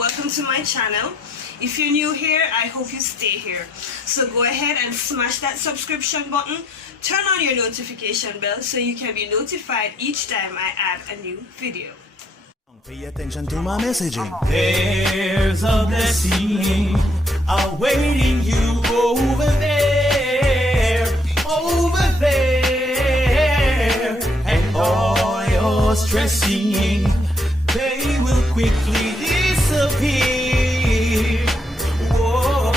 welcome to my channel. If you're new here, I hope you stay here. So go ahead and smash that subscription button, turn on your notification bell so you can be notified each time I add a new video. Pay attention to my messaging. There's a blessing awaiting you over there, and all your stressing, they will quickly disappear. Whoa.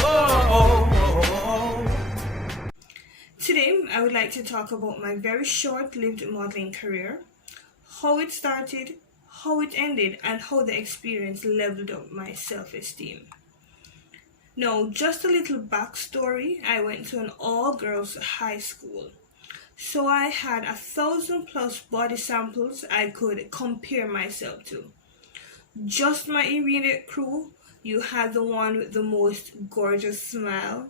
Today, I would like to talk about my very short-lived modeling career, how it started, how it ended, and how the experience leveled up my self-esteem. Now, just a little backstory. I went to an all-girls high school. So I had 1,000+ body samples I could compare myself to. Just my immediate crew, you had the one with the most gorgeous smile,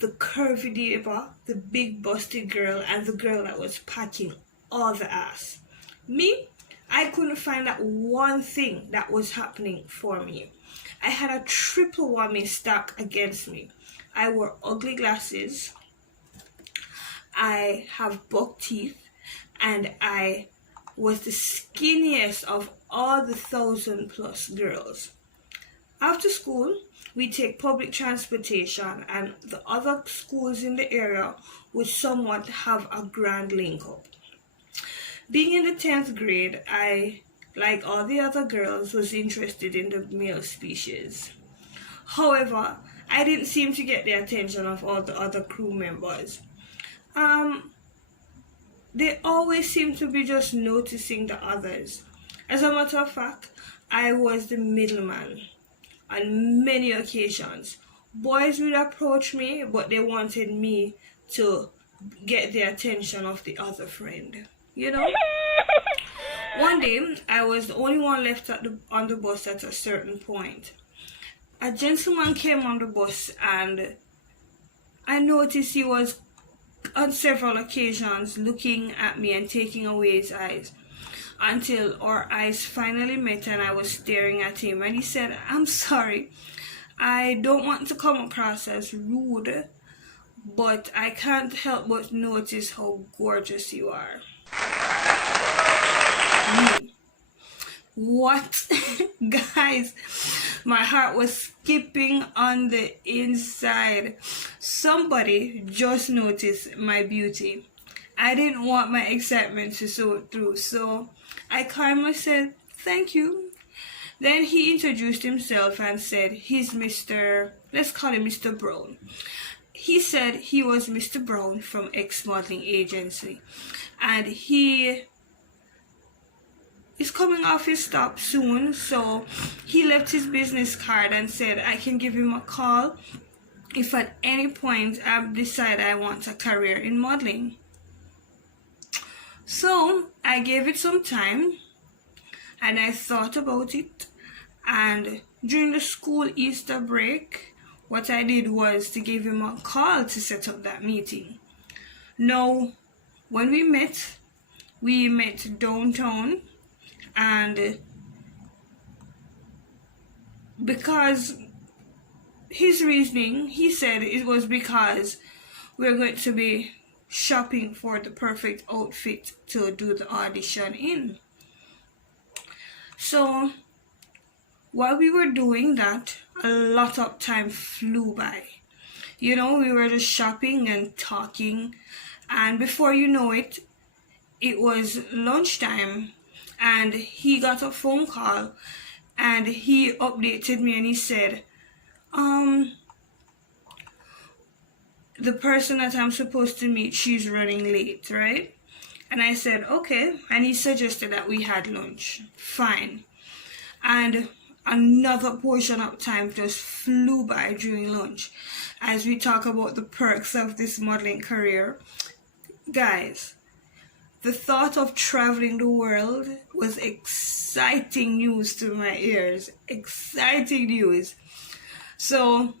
the curvy diva, the big busted girl, and the girl that was packing all the ass. Me? I couldn't find that one thing that was happening for me. I had a triple whammy stacked against me. I wore ugly glasses, I have buck teeth, and I was the skinniest of all the 1,000+ girls. After school, we take public transportation, and the other schools in the area would somewhat have a grand link-up. Being in the 10th grade, I, like all the other girls, was interested in the male species. However, I didn't seem to get the attention of all the other crew members. They always seemed to be just noticing the others. As a matter of fact, I was the middleman on many occasions. Boys would approach me, but they wanted me to get the attention of the other friend. You know? One day, I was the only one left on the bus at a certain point. A gentleman came on the bus, and I noticed he was on several occasions looking at me and taking away his eyes, until our eyes finally met and I was staring at him, and he said, "I'm sorry, I don't want to come across as rude, but I can't help but notice how gorgeous you are." What? Guys, my heart was skipping on the inside. Somebody just noticed my beauty. I didn't want my excitement to show through, so I calmly said, "Thank you." Then he introduced himself and said he's let's call him Mr. Brown. He said he was Mr. Brown from X Modeling Agency, and he is coming off his stop soon, so he left his business card and said I can give him a call if at any point I decide I want a career in modeling. So I gave it some time, and I thought about it, and during the school Easter break, what I did was to give him a call to set up that meeting. Now, when we met downtown, and because his reasoning, he said it was because we're going to be shopping for the perfect outfit to do the audition in. So while we were doing that, a lot of time flew by. You know, we were just shopping and talking, and before you know it, it was lunchtime, and he got a phone call, and he updated me, and he said, the person that I'm supposed to meet, she's running late, right? And I said, okay. And he suggested that we had lunch. Fine. And another portion of time just flew by during lunch as we talk about the perks of this modeling career. Guys, the thought of traveling the world was exciting news to my ears. Exciting news. So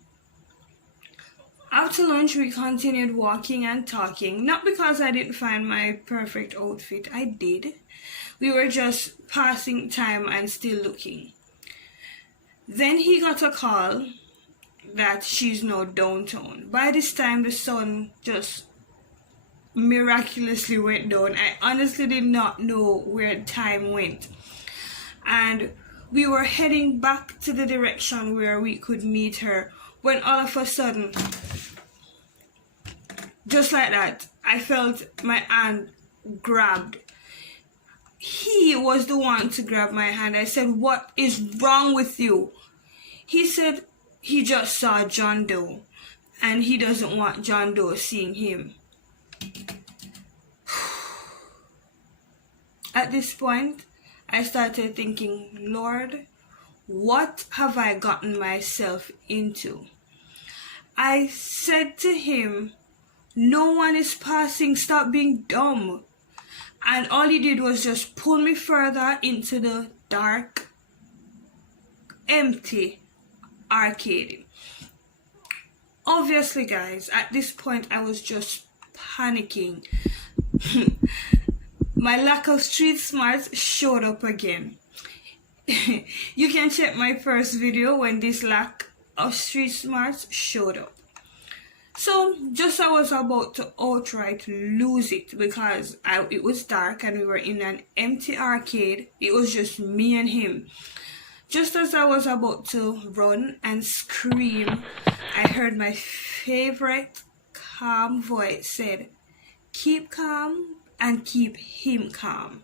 after lunch, we continued walking and talking. Not because I didn't find my perfect outfit. I did. We were just passing time and still looking. Then he got a call that she's now downtown. By this time, the sun just miraculously went down. I honestly did not know where time went. And we were heading back to the direction where we could meet her when all of a sudden, just like that, I felt my hand grabbed. He was the one to grab my hand. I said, "What is wrong with you?" He said he just saw John Doe and he doesn't want John Doe seeing him. At this point, I started thinking, Lord, what have I gotten myself into? I said to him, "No one is passing, stop being dumb." And all he did was just pull me further into the dark, empty arcade. Obviously, guys, at this point I was just panicking. My lack of street smarts showed up again. You can check my first video when this lack of street smarts showed up. So just I was about to outright lose it because it was dark and we were in an empty arcade. It was just me and him. Just as I was about to run and scream, I heard my favorite calm voice said, "Keep calm and keep him calm."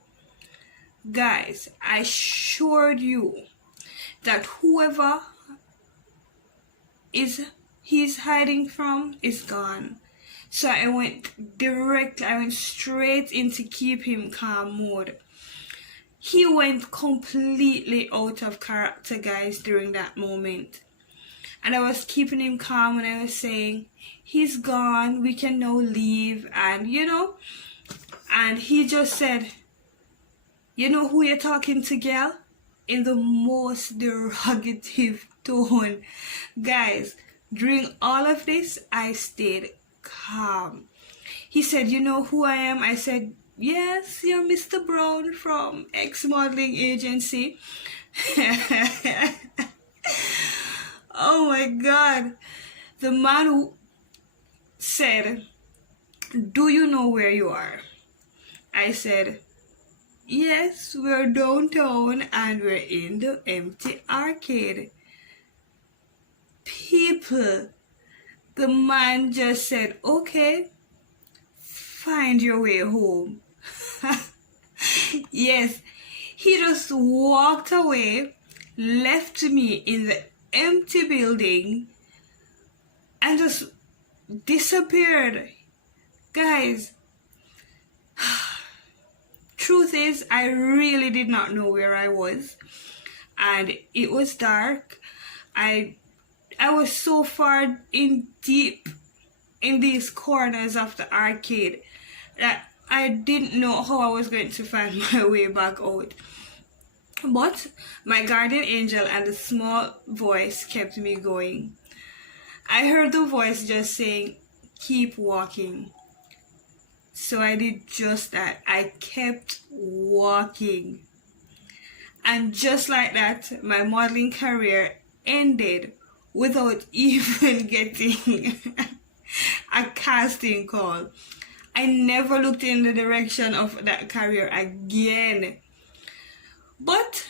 Guys, I assured you that whoever he's hiding from is gone. So I went straight into keep him calm mode. He went completely out of character, guys, during that moment. And I was keeping him calm and I was saying, "He's gone, we can now leave." And and he just said, "You know who you're talking to, girl?" In the most derogative tone. Guys, during all of this, I stayed calm. He said, "You know who I am?" I said, "Yes, you're Mr. Brown from X Modeling Agency." Oh my God. The man who said, "Do you know where you are?" I said, "Yes, we're downtown and we're in the empty arcade." People, the man just said, "Okay, find your way home." Yes, he just walked away, left me in the empty building, and just disappeared. Guys, truth is, I really did not know where I was, and it was dark. I was so far in deep in these corners of the arcade that I didn't know how I was going to find my way back out. But my guardian angel and the small voice kept me going. I heard the voice just saying, "Keep walking." So I did just that. I kept walking. And just like that, my modeling career ended without even getting a casting call. I never looked in the direction of that career again. But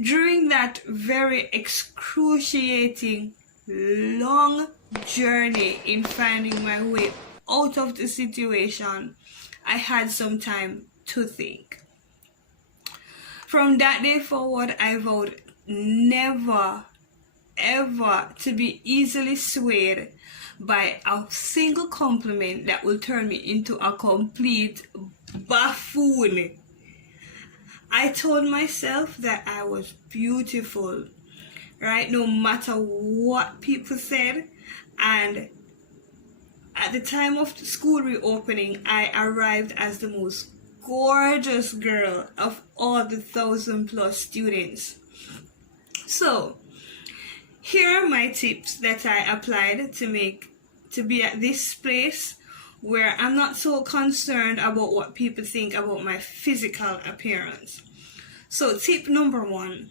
during that very excruciating, long journey in finding my way out of the situation, I had some time to think. From that day forward, I vowed never, ever to be easily swayed by a single compliment that will turn me into a complete buffoon. I told myself that I was beautiful, right? No matter what people said. And at the time of the school reopening, I arrived as the most gorgeous girl of all the 1,000+ students. So here are my tips that I applied to be at this place where I'm not so concerned about what people think about my physical appearance. So tip number 1,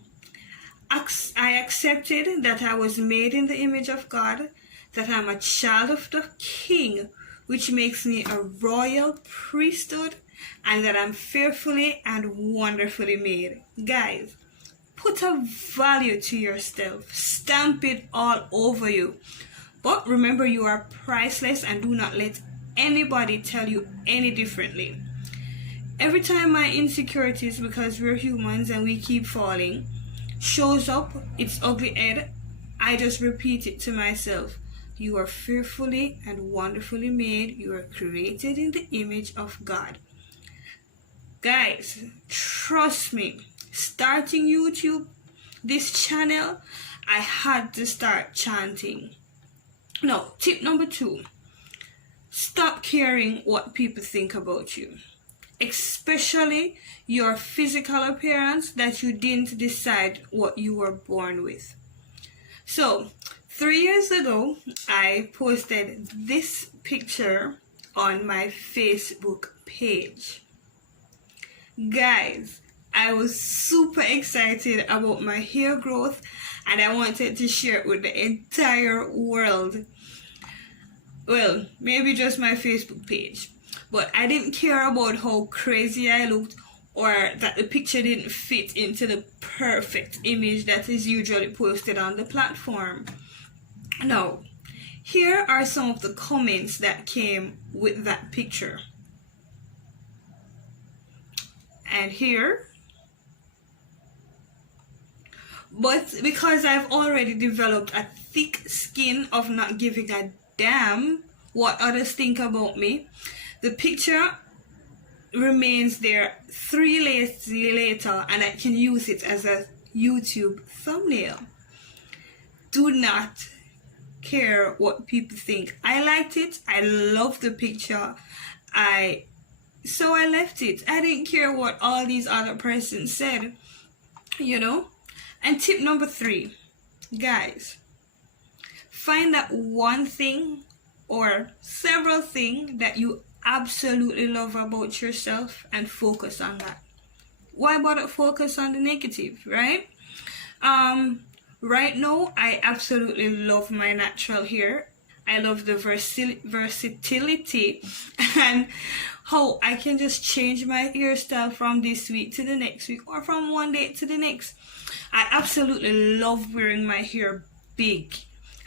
I accepted that I was made in the image of God, that I'm a child of the King, which makes me a royal priesthood, and that I'm fearfully and wonderfully made. Guys, put a value to yourself. Stamp it all over you. But remember, you are priceless, and do not let anybody tell you any differently. Every time my insecurities, because we're humans and we keep falling, shows up its ugly head, I just repeat it to myself. You are fearfully and wonderfully made. You are created in the image of God. Guys, trust me, starting YouTube, this channel, I had to start chanting. Now, tip number 2, stop caring what people think about you, especially your physical appearance that you didn't decide what you were born with. So, 3 years ago, I posted this picture on my Facebook page. Guys, I was super excited about my hair growth, and I wanted to share it with the entire world. Well, maybe just my Facebook page. But I didn't care about how crazy I looked, or that the picture didn't fit into the perfect image that is usually posted on the platform. Now, here are some of the comments that came with that picture. And here. But because I've already developed a thick skin of not giving a damn what others think about me, the picture remains there 3 days later, and I can use it as a YouTube thumbnail. Do not care what people think. I liked it. I love the picture. So I left it. I didn't care what all these other persons said, you know. And tip number 3, guys, find that one thing or several things that you absolutely love about yourself and focus on that. Why bother focus on the negative, right? Right now, I absolutely love my natural hair. I love the versatility and how I can just change my hairstyle from this week to the next week, or from one day to the next. I absolutely love wearing my hair big.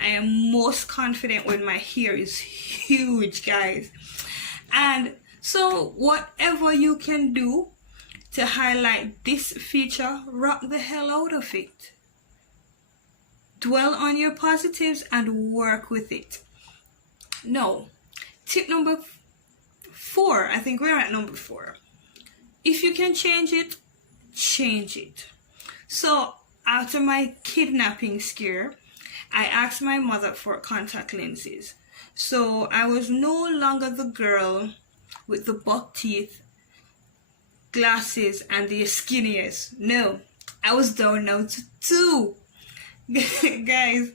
I am most confident when my hair is huge, guys. And so whatever you can do to highlight this feature, rock the hell out of it. Dwell on your positives and work with it. Now, tip number 4, I think we're at number 4. If you can change it, change it. So after my kidnapping scare, I asked my mother for contact lenses. So I was no longer the girl with the buck teeth, glasses, and the skinniest. No, I was down now to 2. Guys,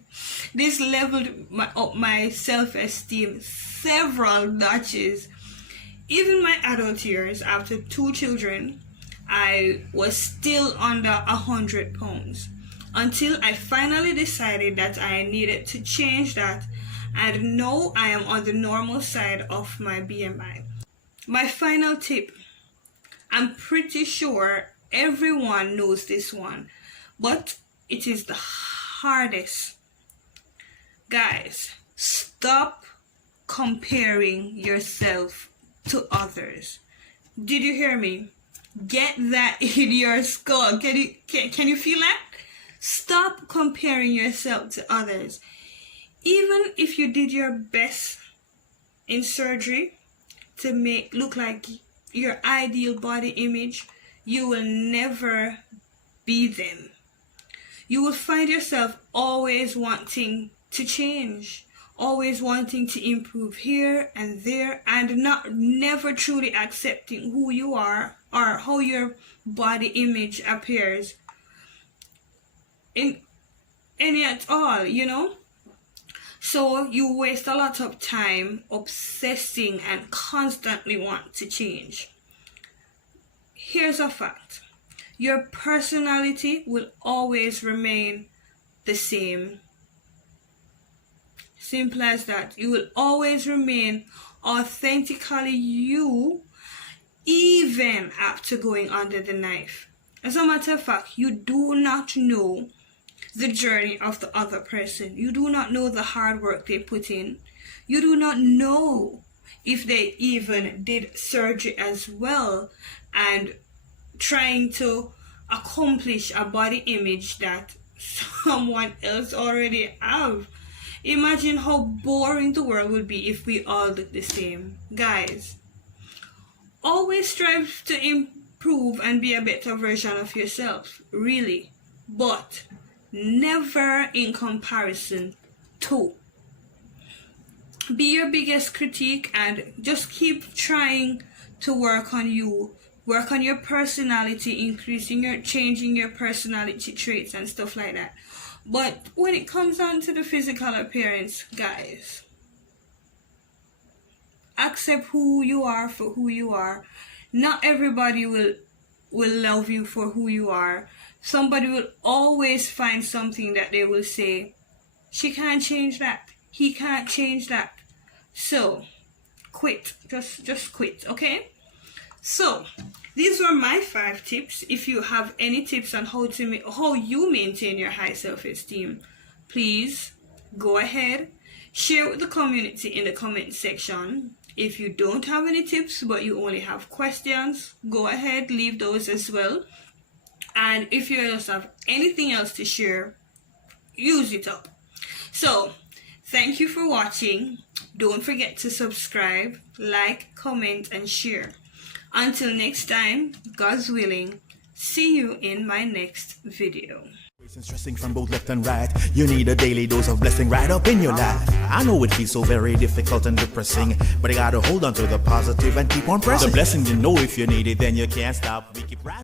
this leveled up my self-esteem several notches. Even my adult years, after 2 children, I was still under 100 pounds, until I finally decided that I needed to change that, and now I am on the normal side of my BMI. My final tip, I'm pretty sure everyone knows this one, but it is the hardest. Guys, stop comparing yourself to others. Did you hear me? Get that in your skull. Can you feel that? Stop comparing yourself to others. Even if you did your best in surgery to look like your ideal body image, you will never be them. You will find yourself always wanting to change, always wanting to improve here and there, and never truly accepting who you are or how your body image appears in any at all, you know. So you waste a lot of time obsessing and constantly want to change. Here's a fact. your personality will always remain the same. Simple as that. You will always remain authentically you, even after going under the knife. As a matter of fact, you do not know the journey of the other person. You do not know the hard work they put in. You do not know if they even did surgery as well and trying to accomplish a body image that someone else already have. Imagine how boring the world would be if we all look the same. Guys, always strive to improve and be a better version of yourself, really, but never in comparison to. Be your biggest critique and just keep trying to work on you, work on your personality, changing your personality traits and stuff like that. But when it comes down to the physical appearance, guys, accept who you are for who you are. Not everybody will love you for who you are. Somebody will always find something that they will say, she can't change that, he can't change that. So quit, just quit, okay? So these were my 5 tips. If you have any tips on how you maintain your high self-esteem, please go ahead, share with the community in the comment section. If you don't have any tips but you only have questions, go ahead, leave those as well. And if you just have anything else to share, use it up. So thank you for watching. Don't forget to subscribe, like, comment, and share. Until next time, God's willing, see you in my next video. Stressing from both left and right, you need a daily dose of blessing right up in your life. I know it feels so very difficult and depressing, but you gotta hold on to the positive and keep on pressing. The blessing, you know, if you need it, then you can't stop. We keep right.